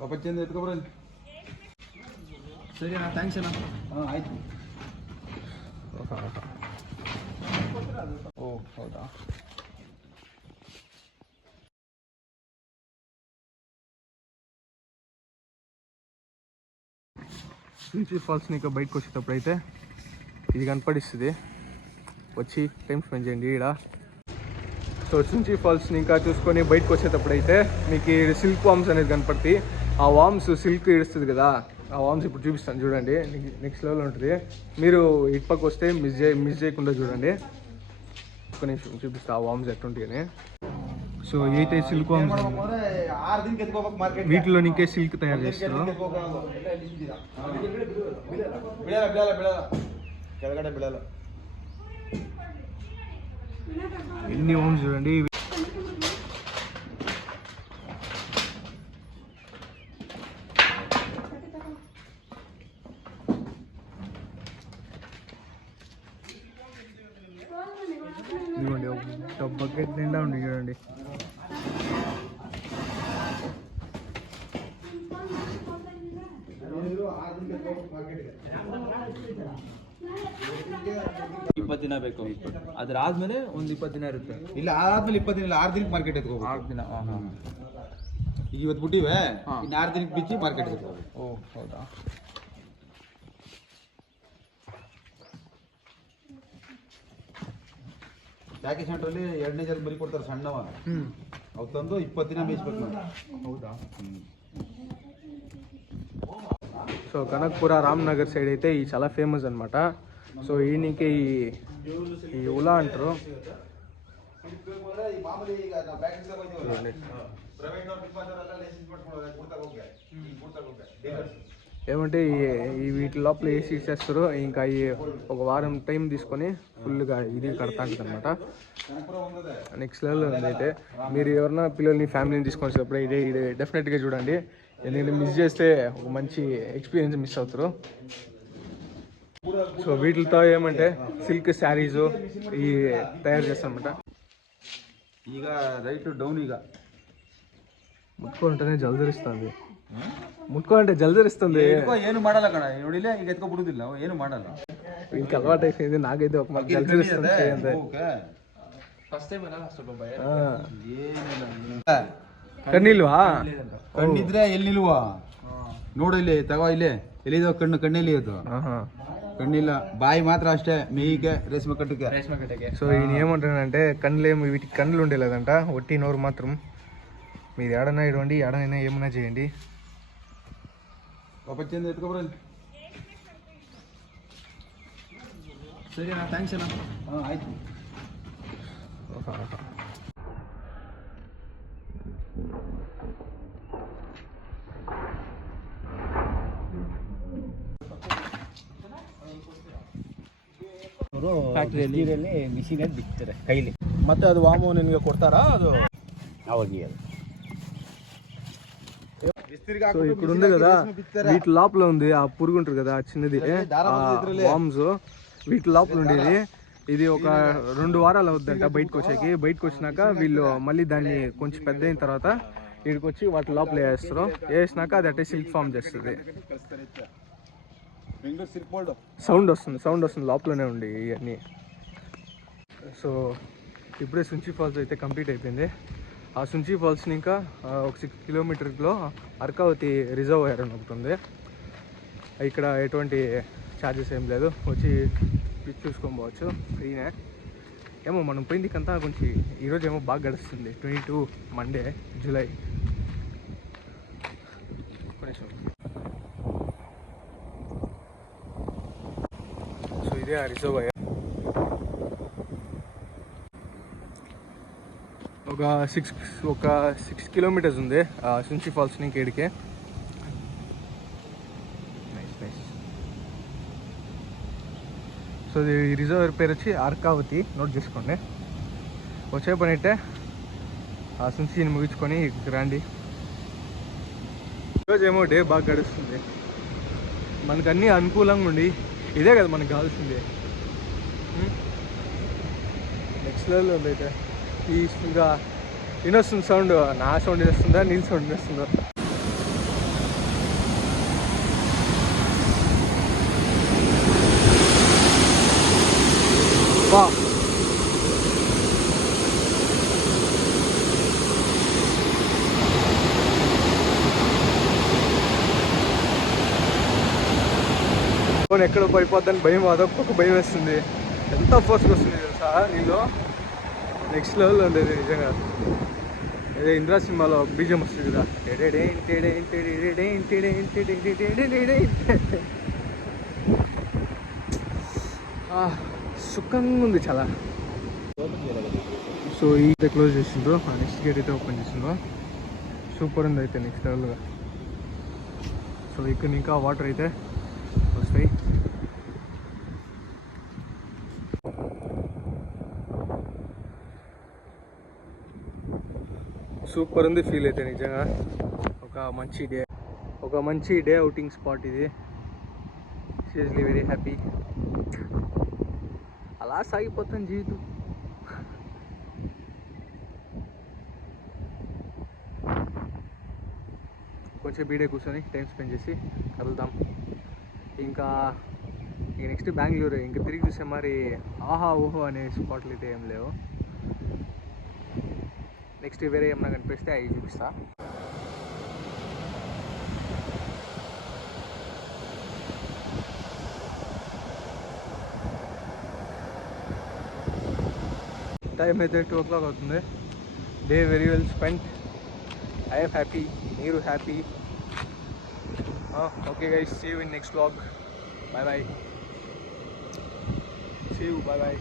ಪ್ರಪಂಚದಿಂದ ಎತ್ಕೊಬ್ರಲ್ಲಿ. ಸರಿ ಅಣ್ಣ, ಥ್ಯಾಂಕ್ಸ್ ಅಣ್ಣ. ಹಾಂ ಆಯ್ತು. ಓ ಹೌದಾ. సుంచి ఫాల్స్ని ఇంకా బయటకు వచ్చేటప్పుడు అయితే ఇది కనపడిస్తుంది, వచ్చి టైం స్పెండ్ చేయండి ఇక్కడ. సో సుంచి ఫాల్స్ని ఇంకా చూసుకొని బయటకు వచ్చేటప్పుడు అయితే మీకు సిల్క్ వామ్స్ అనేది కనపడుతుంది. ఆ వామ్స్ సిల్క్ ఇడుస్తుంది కదా, ఆ వామ్స్ ఇప్పుడు చూపిస్తాను చూడండి. నెక్స్ట్ లెవెల్ ఉంటుంది. మీరు ఇటు పక్క వస్తే మిస్ చేయకుండా చూడండి. ఒక నిమిషం చూపిస్తా ఆ వామ్స్ ఎట్టుంటాయని. సో అయితే సిల్క్ వామ్స్ వీటిలో ఇంకే సిల్క్ తయారు చేస్తారు. ఎన్ని వామ్స్ చూడండి. ఇదిగోండి ఒక బకెట్ నిండా ఉంది చూడండి. ಇಪ್ಪತ್ತು ದಿನ ಬೇಕು. ಅದ್ರ ಆದ್ಮೇಲೆ ಒಂದು 20 ದಿನ ಇರುತ್ತೆ. ಇಲ್ಲ ಆದ್ಮೇಲೆ 20 ದಿನ ಇಲ್ಲ, 6 ದಿನಕ್ಕೆ ಮಾರ್ಕೆಟ್ ಎತ್ಕೋಬೇಕು. 6 ದಿನ. ಈಗ ಇವತ್ತು ಬಿಟ್ಟಿವೆ, ಇನ್ನು 6 ದಿನಕ್ಕೆ ಬಿಚ್ಚಿ ಮಾರ್ಕೆಟ್ ಎತ್ಕೋಬೇಕು. ಓ ಹೌದಾ. ಪ್ಯಾಕೇಜ್ ಸೆಂಟ್ರಲ್ಲಿ 2ನೇ ಜನ ಬರಿ ಕೊಡ್ತಾರೆ ಸಣ್ಣವ, ಅವು ತಂದು 20 ದಿನ ಮೇಯಿಸ್ಬೇಕು ನಾವು. ಹೌದಾ. సో కనక్పుర రామ్నగర్ సైడ్ అయితే ఈ చాలా ఫేమస్ అనమాట. సో ఈయనకి ఈ ఉలా అంటారు. ఏమంటే ఈ వీటి లోపల వేసి ఇచ్చేస్తారు. ఇంకా ఈ ఒక వారం టైం తీసుకొని ఫుల్గా ఇది కడతా ఉంటుంది అనమాట. నెక్స్ట్ లెవెల్ ఉంది. అయితే మీరు ఎవరైనా పిల్లల్ని ఫ్యామిలీని తీసుకొని వచ్చేటప్పుడు ఇది డెఫినెట్గా చూడండి. ఎందుకంటే మిస్ చేస్తే ఒక మంచి ఎక్స్పీరియన్స్ మిస్ అవుతారు. సో వీటితో ఏమంటే సిల్క్ శారీస్ ఈ తయారు చేస్తారనమాట. ಈಗ ರೈಟ್ ಡೌನ್. ಈಗ ముట్టుకుంటేనే జలదరిస్తుంది. ముట్టుకోంటే జలదరిస్తుంది. ಏನು ಮಾಡಲ್ಲ ಕಣ, ನೋಡಿಲ್ಲ ಈಗ ಎತ್ಕೊಬಿಡುದಿಲ್ಲ, ಏನು ಮಾಡಲ್ಲ. వీళ్ళకి అలవాటు అయిపోయింది. నాకైతే ఒక మంచి జలదరిస్తుంది. ಕಣ್ಣಿಲ್ವಾ? ಕಣ್ಣಿದ್ರೆ ಎಲ್ಲಿಲ್ವಾ ನೋಡು, ಇಲ್ಲಿ ತಗೋ, ಇಲ್ಲಿ ಎಲ್ಲಿದಾವ ಕಣ್ಣು, ಕಣ್ಣಲ್ಲಿ ಅದು ಕಣ್ಣಿಲ್ಲ, ಬಾಯಿ ಮಾತ್ರ అಷ್ಟೇ మేయికే రేష్మ కట్టుకే. సో ఈయన ఏమంటాడంటే కళ్ళేమో వీటికి కళ్ళు ఉండేలేదంట, ఒట్టి నోరు మాత్రం. మీరు ఏడైనా ఇవ్వండి, ఏడైనా ఏమైనా చేయండి. ప్రపంచం ఎత్తుకోబరండి. ಸರಿ ಅಣ್ಣ, ಥ್ಯಾಂಕ್ಸ್ ಅಣ್ಣ. ಆಯ್ತು. ಫ್ಯಾಕ್ಟ್ರಿಯಲ್ಲಿ ಮಿಷಿನಲ್ಲಿ ಬಿಡ್ತಾರೆ ಕೈಲಿ. ಮತ್ತೆ ಅದು ವಾಮು ನಿನಗೆ ಕೊಡ್ತಾರಾ? ಅದು ಅವಾಗ సో ఇక్కడ ఉంది కదా, వీటి లోపల ఉంది ఆ పురుగు ఉంటుంది కదా చిన్నది వామ్స్, వీటి లోపల ఉండేది. ఇది ఒక 2 వారాలు అవుద్దంట బయటకు వచ్చాకి. బయటకు వచ్చినాక వీళ్ళు మళ్ళీ దాన్ని కొంచెం పెద్ద అయిన తర్వాత ఇక్కడికి వచ్చి వాటి లోపల వేస్తారు. వేసినాక అది అట్టే సిల్క్ ఫామ్ చేస్తుంది. సౌండ్ వస్తుంది లోపలనే ఉండి ఇవన్నీ. సో ఇప్పుడే సుంచి ఫాల్స్ అయితే కంప్లీట్ అయిపోయింది. ఆ సుంచి ఫాల్స్ని ఇంకా ఒక 6 కిలోమీటర్లో అర్కావతి రిజర్వాయర్ అని ఒకటి ఉంది. ఇక్కడ ఎటువంటి ఛార్జెస్ ఏం లేదు, వచ్చి చూసుకొని పోవచ్చు, ఫ్రీనే. ఏమో మనం పోయిందికంతా కొంచెం ఈరోజు ఏమో బాగా గడుస్తుంది. 22 మండే జూలై. సో ఇదే ఆ రిజర్వాయర్. ఒక 6 కిలోమీటర్స్ ఉంది సుంచి ఫాల్స్ నుంచి ఇక్కడికి. సో ఈ రిజర్వర్ పేరు వచ్చి అర్కావతి, నోట్ చేసుకోండి. వచ్చే పని అయితే ఆ సుంచిని ముగించుకొని ఇక్కడికి రండి. ఈరోజు ఏమో డే బాగా గడుస్తుంది. మనకు అన్నీ అనుకూలంగా ఉండి ఇదే కదా మనకు కావాల్సింది. నెక్స్ట్ లెవెల్ ఉంది. అయితే పీస్ఫుల్గా వినొస్తుంది సౌండ్. నా సౌండ్ వినొస్తుందా, నీళ్ళ సౌండ్ వినొస్తుందా? ఫోన్ ఎక్కడ పడిపోద్దని భయం, అదొక భయం వేస్తుంది. ఎంత ఫోర్స్గా వస్తుంది తెలుసా నీళ్ళు, నెక్స్ట్ లెవెల్లో ఉండేది నిజంగా. అదే ఇంద్రా సినిమాలో బీజం వస్తుంది కదా, సుఖంగా ఉంది చాలా. సో ఈ క్లోజ్ చేసిండ్రు, నెక్స్ట్ గేట్ అయితే ఓపెన్ చేసిండ్రు. సూపర్ ఉంది అయితే నెక్స్ట్ లెవెల్గా. సో ఇక్కడ ఇంకా వాటర్ అయితే వస్తాయి. సూపర్ ఉంది ఫీల్ అయితే నిజంగా. ఒక మంచి డే అవుటింగ్ స్పాట్ ఇది. Seriously very happy. అలా సాగిపోతాను జీవితం. కొంచెం బీడే కూర్చొని టైం స్పెండ్ చేసి కలుద్దాం. ఇంకా నెక్స్ట్ బెంగళూరు. ఇంకా తిరిగి చూసే మరి ఆహా ఓహో అనే స్పాట్లు అయితే ఏం లేవు. నెక్స్ట్ వేరే ఏమన్నా కనిపిస్తే అవి చూపిస్తా. టైం అయితే 2 o'clock అవుతుంది. Day very well spent. I'm happy, మీరు happy. Okay guys, see you in next vlog. Bye bye. See you, bye bye.